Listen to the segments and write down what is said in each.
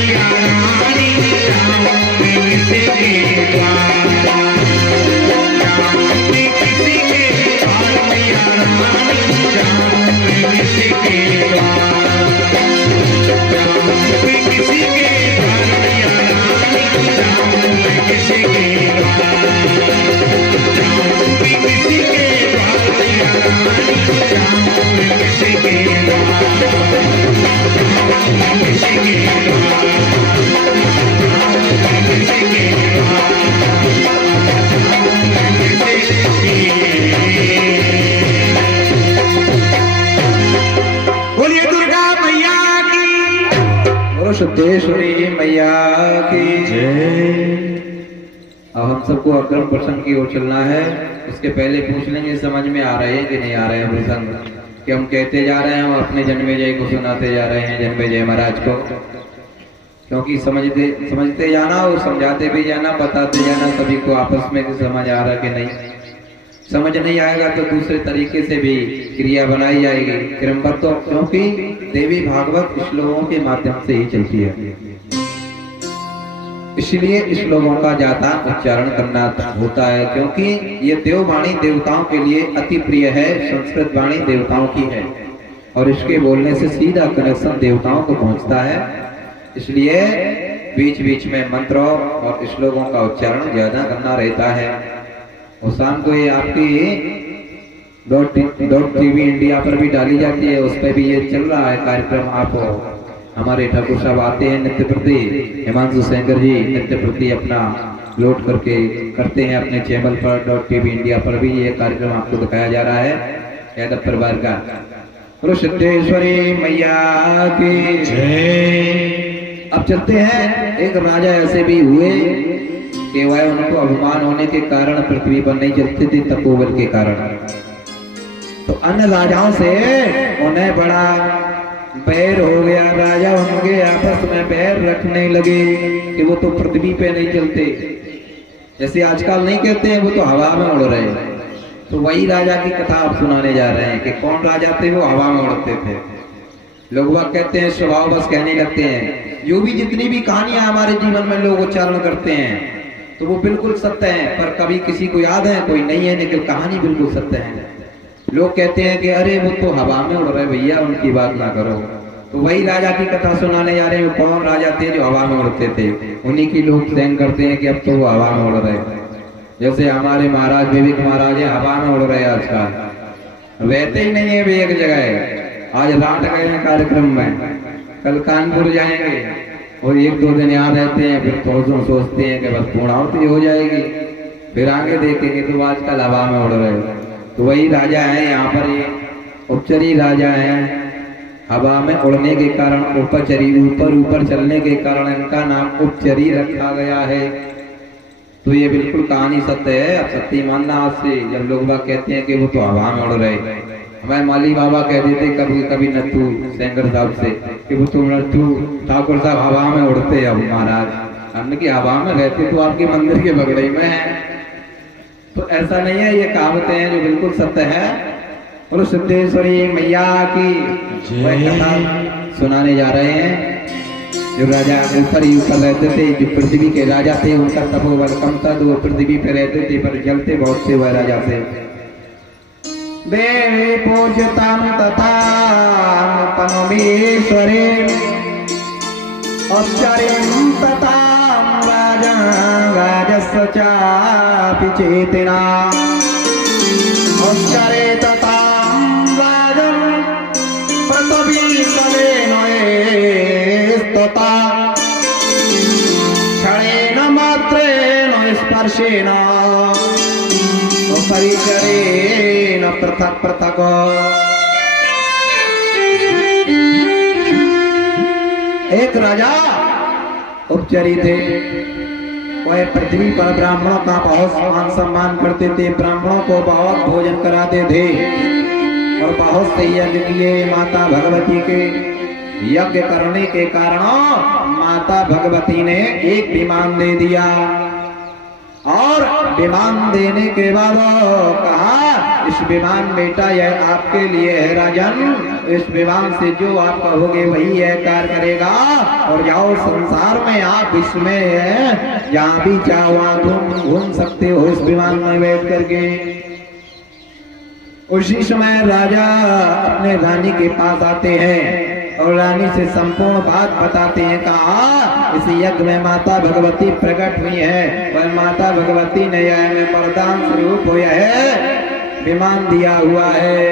मैया रानी जाऊंगी किसके द्वार, जाऊंगी किसी के द्वार मैया रानी जाऊंगी किसके द्वार, जाऊंगी किसी के द्वार मैया रानी जाऊंगी किसके द्वार, जाऊंगी किसी के द्वार मैया रानी जाऊंगी किसके द्वार, जाऊंगी किसके द्वार, जाऊंगी किसके द्वार, बोलिए दुर्गा मैया की, बोलो सिद्धेश्वरी मैया की जय। अब हम सबको अक्रम प्रसंग की ओर चलना है। उसके पहले पूछ लेंगे समझ में आ रहे हैं कि नहीं आ रहे हैं प्रसंग, कि हम कहते जा रहे हैं, हम अपने जन्मे जय को सुनाते जा रहे हैं, जन्मे जय महाराज को। क्योंकि समझते जाना और समझाते भी जाना, बताते जाना सभी को आपस में समझ आ रहा कि नहीं। समझ नहीं आएगा तो दूसरे तरीके से भी क्रिया बनाई जाएगी क्रमबद्ध, तो क्योंकि देवी भागवत श्लोकों के माध्यम से ही चलती है, इसलिए श्लोकों का ज्यादा उच्चारण करना होता है। क्योंकि ये देववाणी देवताओं के लिए अति प्रिय है, संस्कृत वाणी देवताओं की है और इसके बोलने से सीधा कनेक्शन देवताओं को पहुंचता है। इसलिए बीच बीच में मंत्रों और श्लोकों का उच्चारण ज्यादा करना रहता है। और शाम को ये आपकी .tv इंडिया पर भी डाली जाती है, उस पर भी ये चल रहा है कार्यक्रम। आप हमारे ठाकुर साहब आते हैं नित्य प्रति, हिमांशु सेंगर जी नित्य प्रति अपना लोड करके करते हैं अपने चैनल पर .tv इंडिया पर भी ये कार्यक्रम आपको दिखाया जा रहा है यादव परिवार का। बोलो सिद्धेश्वरी मैया की जय। अब चलते हैं, एक राजा ऐसे भी हुए कि वह उनको अभिमान होने के कारण पृथ्वी पर नहीं चलते थे, तपोबल के कारण। तो अन्य राजाओं से उन्हें बड़ा बैर हो गया। राजा उनके आपस में बैर रखने लगे कि वो तो पृथ्वी पे नहीं चलते, जैसे आजकल नहीं कहते हैं वो तो हवा में उड़ रहे हैं। तो वही राजा की कथा आप सुनाने जा रहे हैं कि कौन राजा थे, वो हवा में उड़ते थे। लोग वह कहते हैं, स्वभाव बस कहने लगते हैं। जो भी जितनी भी कहानियां हमारे जीवन में लोग उच्चारण करते हैं तो वो बिल्कुल सत्य है, पर कभी किसी को याद है, कोई नहीं है, लेकिन कहानी बिल्कुल सत्य है। लोग कहते हैं कि अरे वो तो हवा में उड़ रहे भैया, उनकी बात ना करो। तो वही राजा की कथा सुनाने जा रहे हैं। कौन राजा थे जो हवा में उड़ते थे, उन्हीं की लोग सहन करते हैं कि अब तो वो हवा में उड़ रहे। जैसे हमारे महाराज विवेक महाराज है, हवा में उड़ रहे आजकल, रहते ही नहीं है वे एक जगह। आज रात गए हैं कार्यक्रम में, कल कानपुर जाएंगे और 1-2 दिन यहाँ रहते हैं, फिर थोड़ा सोचते हैं कि बस पूर्णाहुति हो जाएगी, फिर आगे देखेंगे तो आजकल हवा में उड़ रहे। तो वही राजा है यहाँ पर, ये उपचरी राजा है। हवा में उड़ने के कारण उपचरी, ऊपर चलने के कारण इनका नाम उपचरी रखा गया है। तो ये बिल्कुल कहानी सत्य है। अब सत्य मानना आज से। जब लोग बात कहते हैं कि वो तो हवा में उड़ रहे, हमारे माली बाबा कह देते कभी कभी नत्थू सेंगर साहब से कि वो तो नत्थू ठाकुर साहब हवा में उड़ते। अब महाराज हमने की हवा में रहते तो आपके मंदिर के बगड़े में है। तो ऐसा नहीं है, ये कहावतें हैं जो बिल्कुल सत्य है। बोलो सिद्धेश्वरी मैया की वह कथा सुनाने जा रहे हैं। जो राजा ऊपर ही ऊपर रहते थे, जो पृथ्वी के राजा थे, उनका तपोबल कम था, तो वो पृथ्वी पे रहते थे पर जलते बहुत थे वह राजा से। देवी पूजताम तथा पनमेश्वरे अपचरिं तथा राजा राजस्य चापि चेतना अपचरे तथा राजं पृथ्वी तलेन स्तता क्षणेन मात्रेण स्पर्शेन परिचरेण पृथक पृथक। एक राजा उपचरी थे, वह पृथ्वी पर ब्राह्मणों का बहुत मान सम्मान करते थे, ब्राह्मणों को बहुत भोजन कराते थे और बहुत से यज्ञ किए। माता भगवती के यज्ञ करने के कारण माता भगवती ने एक विमान दे दिया और विमान देने के बाद कहा इस विमान बेटा यह आपके लिए है राजन, इस विमान से जो आप कहोगे वही यह कार्य करेगा, और जाओ संसार में आप इसमें है जहाँ भी चाहो वहाँ घूम सकते हो इस विमान में बैठ करके। उसी समय राजा अपने रानी के पास आते हैं और रानी से संपूर्ण बात बताते हैं। कहा इस यज्ञ में माता भगवती प्रकट हुई है, वह माता भगवती ने यह में वरदान स्वरूप हुआ है, विमान दिया हुआ है,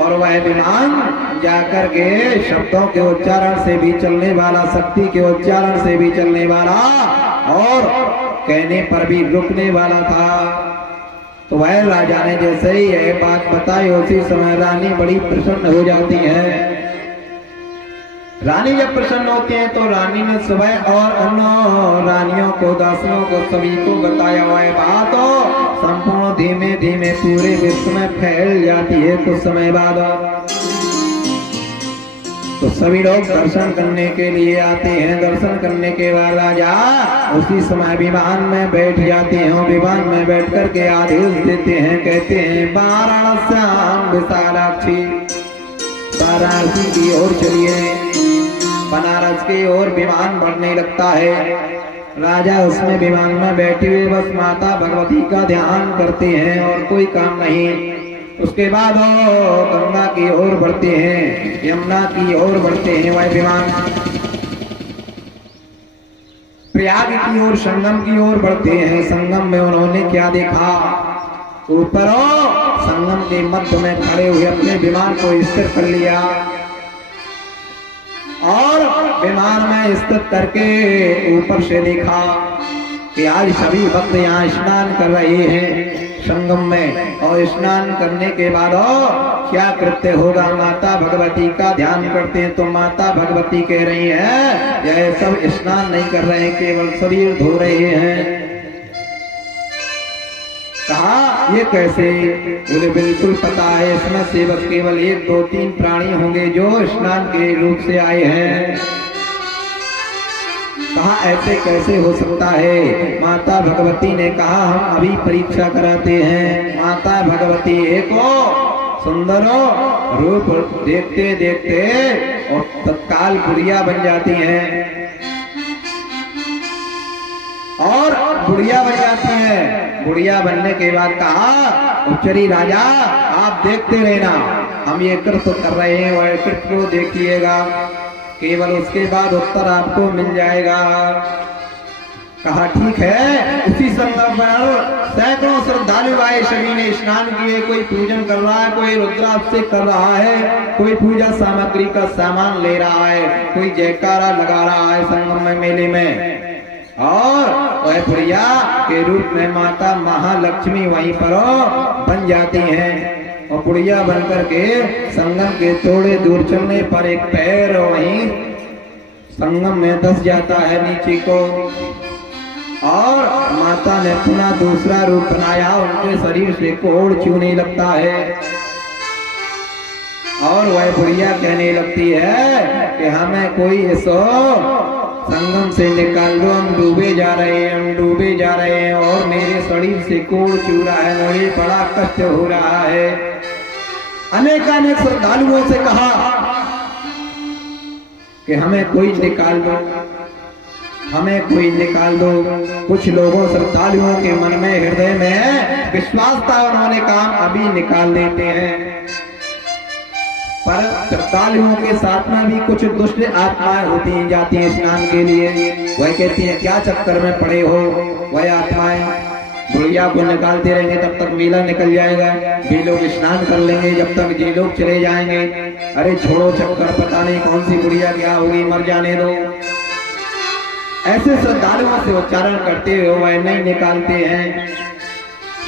और वह विमान जाकर के शब्दों के उच्चारण से भी चलने वाला, शक्ति के उच्चारण से भी चलने वाला, और कहने पर भी रुकने वाला था। तो वह राजा ने जैसे ही यह बात बताई उसी समय रानी बड़ी प्रसन्न हो जाती है। रानी जब प्रसन्न होती है तो रानी ने सुबह और उन रानियों को, दासियों को, सभी को बताया हुआ है बात, संपूर्ण धीमे धीमे पूरे विश्व में फैल जाती है। कुछ समय बाद तो सभी लोग दर्शन करने के लिए आते हैं। दर्शन करने के बाद राजा उसी समय विमान में बैठ जाते हैं और विमान में बैठ करके आदेश देते हैं, कहते हैं वाराणस्याम विशालाक्षी, वाराणसी की ओर चलिए। बनारस की ओर विमान बढ़ने लगता है। राजा उसमें विमान में बैठे हुए बस माता भगवती का ध्यान करते हैं और कोई काम नहीं। उसके बाद वो गंगा की ओर बढ़ते हैं, यमुना की ओर बढ़ते हैं। वह विमान प्रयाग की ओर, संगम की ओर बढ़ते हैं। संगम में उन्होंने क्या देखा, ऊपर संगम के मध्य में खड़े हुए अपने विमान को स्थिर कर लिया, और विमान में स्थित करके ऊपर से देखा कि आज सभी भक्त यहाँ स्नान कर रहे हैं संगम में, और स्नान करने के बाद क्या कृत्य होगा, माता भगवती का ध्यान करते हैं। तो माता भगवती कह रही है यह सब स्नान नहीं कर रहे हैं, केवल शरीर धो रहे हैं। कहा ये कैसे, बोले बिल्कुल पता है, इसमें सेवक केवल 1, 2, 3 प्राणी होंगे जो स्नान के रूप से आए हैं। कहा ऐसे कैसे हो सकता है। माता भगवती ने कहा हम अभी परीक्षा कराते हैं। माता भगवती एक सुंदर रूप देखते देखते और तत्काल बुढ़िया बन जाती हैं, और बुढ़िया बन जाती है। बुढ़िया बनने के बाद कहा उच्चरी राजा आप देखते रहना, हम ये कृत्य कर रहे हैं, वह कृत्य को देखिएगा, केवल उसके बाद उत्तर आपको मिल जाएगा। कहा ठीक है। उसी संदर्भ पर सैकड़ों श्रद्धालु आए, सभी ने स्नान किए, कोई पूजन कर रहा है, कोई रुद्राभिषेक कर रहा है, कोई पूजा सामग्री का सामान ले रहा है, कोई जयकारा लगा रहा है संगम में, मेले में। और वह बुढ़िया के रूप में माता महालक्ष्मी वहीं पर बन जाती हैं, और बुढ़िया बनकर के संगम के थोड़े दूर चलने पर एक पैर वहीं संगम में धंस जाता है नीचे को, और माता ने पुनः दूसरा रूप बनाया, उनके शरीर से कोड़ चूने लगता है, और वह बुढ़िया कहने लगती है कि हमें कोई ऐसा संगम से निकाल दो, हम डूबे जा रहे हैं, हम डूबे जा रहे हैं, और मेरे शरीर से कोड़ चू रहा है, मुझे बड़ा कष्ट हो रहा है। अनेकानेक श्रद्धालुओं से कहा कि हमें कोई निकाल दो, हमें कोई निकाल दो। कुछ लोगों श्रद्धालुओं के मन में, हृदय में विश्वास था, उन्होंने कहा अभी निकाल देते हैं। पर श्रद्धालुओं के साथ में भी कुछ दुष्ट आत्माएं होती जाती हैं स्नान के लिए। वह कहती हैं क्या चक्कर में पड़े हो। वह आत्माएं बुढ़िया को निकालते रहेंगे तब तक मेला निकल जाएगा, ये लोग स्नान कर लेंगे, जब तक ये लोग चले जाएंगे। अरे छोड़ो चक्कर, पता नहीं कौन सी बुढ़िया क्या होगी, मर जाने दो। ऐसे श्रद्धालुओं से उच्चारण करते हुए वह नहीं निकालते हैं।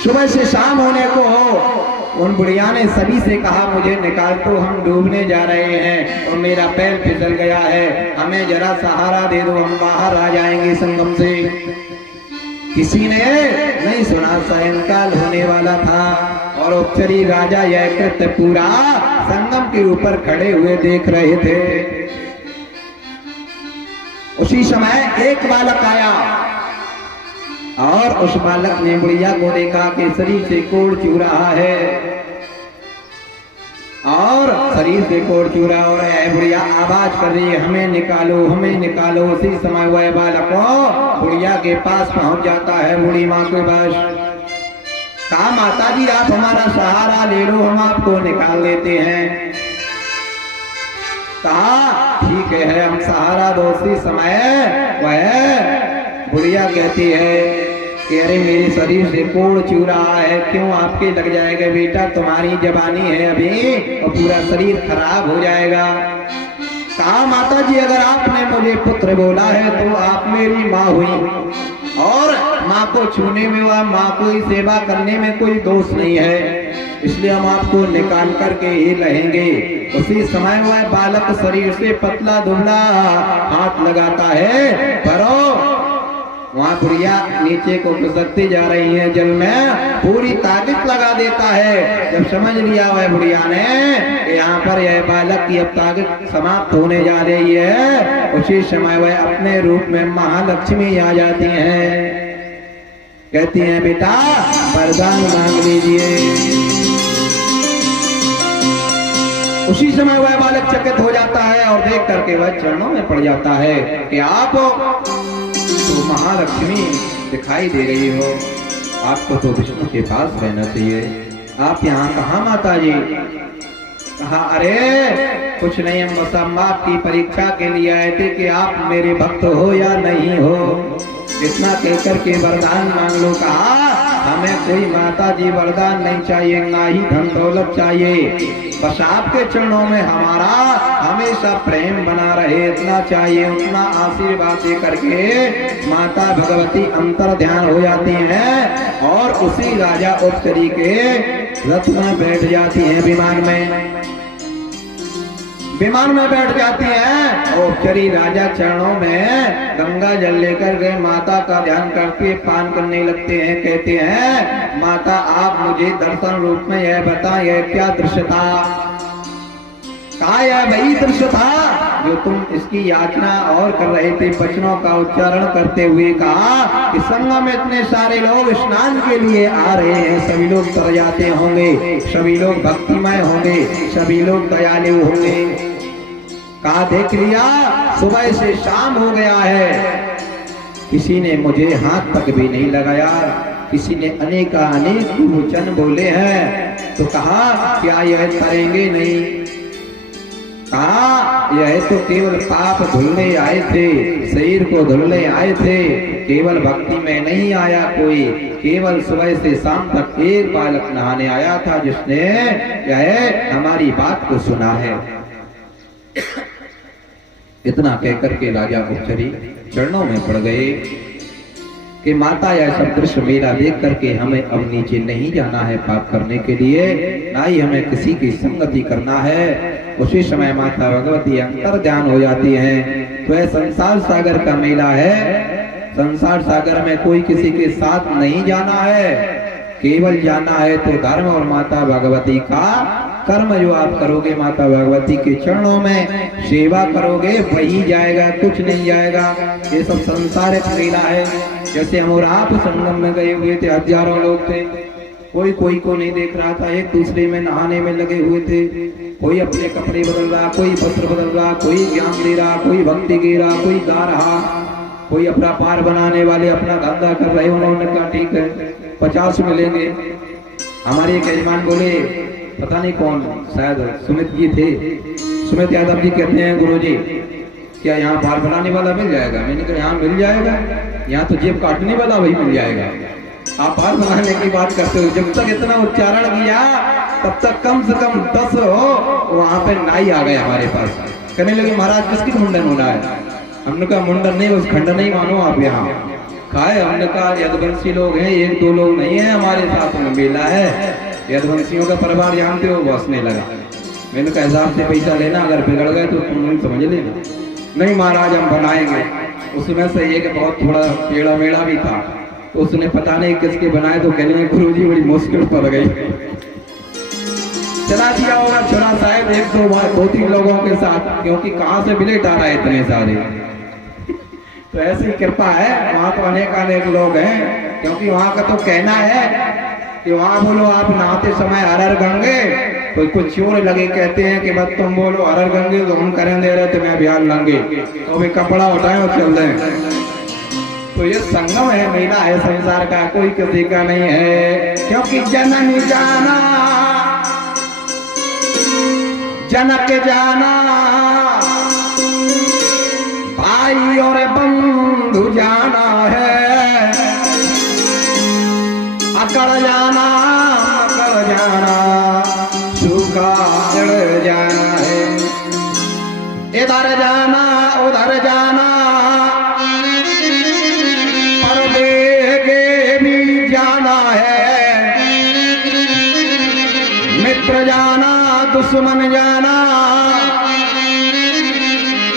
सुबह से शाम होने को उन बुढ़िया ने सभी से कहा मुझे निकाल दो, हम डूबने जा रहे हैं और मेरा पैर फिसल गया है, हमें जरा सहारा दे दो, हम बाहर आ जाएंगे संगम से। किसी ने नहीं सुना, सायंकाल होने वाला था और उपचरी राजा यह कृत्य पूरा संगम के ऊपर खड़े हुए देख रहे थे। उसी समय एक बालक आया और उस बालक ने बुढ़िया को देखा कि शरीर से कोड़ चू रहा है और शरीर से कोड़ चूरा हो रहा है। बुढ़िया आवाज कर रही है, हमें निकालो, हमें निकालो। उसी समय वह बालक बुढ़िया के पास पहुंच जाता है, बूढ़ी माँ के पास। कहा, माता जी आप हमारा सहारा ले लो, हम आपको निकाल देते हैं। कहा, ठीक है, हम सहारा दो। उसी समय वह बुढ़िया कहती है कि अरे मेरे शरीर से कोड़ चू रहा है, क्यों आपके लग जाएगा बेटा, तुम्हारी जवानी है अभी और पूरा शरीर खराब हो जाएगा। कहा, माता जी अगर आपने मुझे पुत्र बोला है तो आप मेरी माँ हुई और माँ को छूने में व माँ को ही सेवा करने में कोई दोष नहीं है, इसलिए हम आपको निकाल करके ही रहेंगे। उसी समय वह बालक शरीर से पतला दुबला हाथ लगाता है, पर वहाँ बुढ़िया नीचे को खिसकती जा रही है, जल में पूरी ताकत लगा देता है। जब समझ लिया वह बुढ़िया ने कि यहाँ पर यह बालक की अब ताकत समाप्त होने जा रही है, उसी समय वह अपने रूप में महालक्ष्मी आ जाती हैं। कहती हैं, बेटा वरदान मांग लीजिए। उसी समय वह बालक चकित हो जाता है और देख करके वह चरणों में पड़ जाता है कि आप तो महालक्ष्मी दिखाई दे रही हो, आपको तो विष्णु के पास रहना चाहिए, आप यहाँ कहाँ माता जी? कहा, अरे कुछ नहीं, हम बस आपकी परीक्षा के लिए आए थे कि आप मेरे भक्त हो या नहीं हो, इतना कहकर के वरदान मांग लो। कहा, हमें कोई माता जी वरदान नहीं चाहिए, ना ही धन दौलत चाहिए, बस आपके चरणों में हमारा हमेशा प्रेम बना रहे, इतना चाहिए। उतना आशीर्वाद दे करके माता भगवती अंतर ध्यान हो जाती हैं और उसी राजा उपचरी के रथ में बैठ जाती हैं, विमान में बैठ जाती हैं। उपचरी राजा चरणों में गंगा जल लेकर गए माता का ध्यान करके पान करने लगते हैं। कहते हैं, माता आप मुझे दर्शन रूप में यह बता, यह क्या दृश्य था? कहा, यह वही दृश्य था जो तुम इसकी याचना और कर रहे थे, वचनों का उच्चारण करते हुए। कहा कि संगम में इतने सारे लोग स्नान के लिए आ रहे हैं, सभी लोग तर जाते होंगे, सभी लोग भक्तिमय होंगे, सभी लोग दयालु होंगे। कहा, देख लिया सुबह से शाम हो गया है, किसी ने मुझे हाथ तक भी नहीं लगाया, किसी ने अनेक वचन बोले हैं। तो कहा, क्या यह करेंगे नहीं? कहा, यह तो केवल पाप धुलने आए थे, शरीर को धुलने आए थे, केवल भक्ति में नहीं आया कोई। केवल सुबह से शाम तक एक बालक नहाने आया था जिसने यह हमारी बात को सुना है। इतना कहकर के राजा उपचरी चरणों में पड़ गए कि माता यह सब दृश्य मेरा देख करके हमें अब नीचे नहीं जाना है पाप करने के लिए, ना ही हमें किसी की संगति करना है। उसी समय माता भगवती अंतर ध्यान हो जाती हैं। तो यह संसार सागर का मेला है, संसार सागर में कोई किसी के साथ नहीं जाना है, केवल जाना है तो धर्म और माता भगवती का कर्म जो आप करोगे, माता भगवती के चरणों में सेवा करोगे, वही जाएगा, कुछ नहीं जाएगा। ये सब संसारिक मेला है। जैसे हम और आप संगम में गए हुए थे, हजारों लोग थे, कोई कोई को नहीं देख रहा था, एक दूसरे में नहाने में लगे हुए थे, कोई अपने कपड़े बदल रहा, कोई वस्त्र बदल रहा, कोई ज्ञान दे रहा, कोई भक्ति गे रहा, कोई गा रहा, कोई अपना पार बनाने वाले अपना धंधा कर रहे। उन्होंने कहा ठीक है 50 मिलेंगे। हमारे एक यजमान बोले, पता नहीं कौन, शायद सुमित जी थे, सुमित यादव जी, कहते हैं गुरुजी क्या यहाँ पार बनाने वाला मिल जाएगा? मैंने कहा यहाँ मिल जाएगा, यहाँ तो जेब काटने वाला वही मिल जाएगा, आप पार बनाने की बात करते हो। जब तक इतना उच्चारण किया तब तक कम से कम 10 हो वहां पे नाई आ गए हमारे पास, कहने लगे महाराज किसकी मुंडन होना है? हमने कहा मुंडन नहीं, उस खंड नहीं मानो आप यहाँ खाए। हमने कहा यदुवंशी लोग हैं, 1-2 लोग नहीं है हमारे साथ में मेला है, यदुवंशियों का परिवार जानते हो, वो हंसने लगा। मैंने कहा हिसाब से पैसा लेना, अगर बिगड़ गए तो तुम समझ लेना। नहीं महाराज हम बनाएंगे। उसमें से एक बहुत थोड़ा टेढ़ा मेढ़ा भी था, तो उसने पता नहीं किसके बनाए, तो कहने लगे गुरुजी बड़ी मुश्किल पड़ गई। चला दिया होगा छोरा साहब 1-2 बार 2-3 लोगों के साथ, क्योंकि कहाँ से बिलेट आ रहा है इतने सारे। तो ऐसी कृपा है, वहाँ तो अनेक अनेक लोग हैं, क्योंकि वहाँ का तो कहना है कि वहाँ बोलो आप नहाते समय हर हर गंगे, तो कुछ चोर लगे कहते हैं कि बस तुम बोलो हर हर गंगे तो हम करें दे रहे तुम्हें अभियान लंगे, तो वे कपड़ा उठाए और चल दें। तो ये संगम है, मेला है संसार का, कोई किसी का नहीं है, क्योंकि जननी जाना जनक जाना, भाई और बंधु जाना है, अकड़ जाना मकड़ जाना, सूखा जड़ जाना है, इधर जाना उधर जाना, पर देगे भी जाना है, मित्र जाना दुश्मन जाना,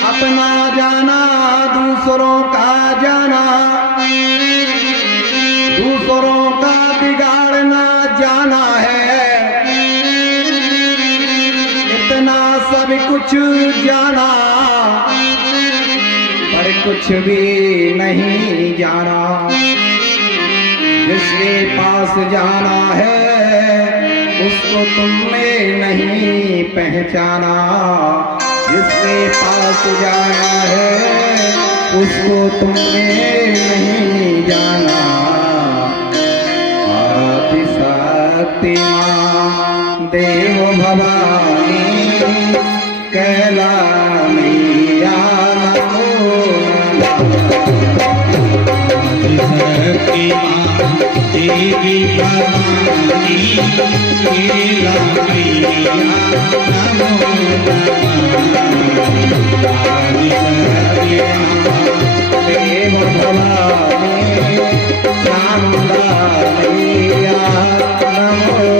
अपना जाना दूसरों का जाना, दूसरों का बिगाड़ना जाना है, इतना सब कुछ जाना पर कुछ भी नहीं जाना, जिसके पास जाना है उसको तुमने नहीं पहचाना, जिसके पास जाना है उसको तुमने नहीं जाना। आदिशक्ति मां देव भवानी कैला मैया नमो शक्ति मां देवी भवानी कैला मैया नमो देव भवानी चामुंडा मैया नमो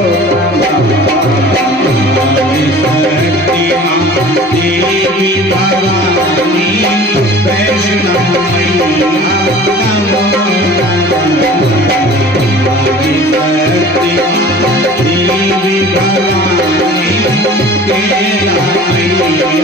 शक्ति मां देवी भवानी वैष्णव मैया नमो शक्ति मां देवी भवानी कैला मैया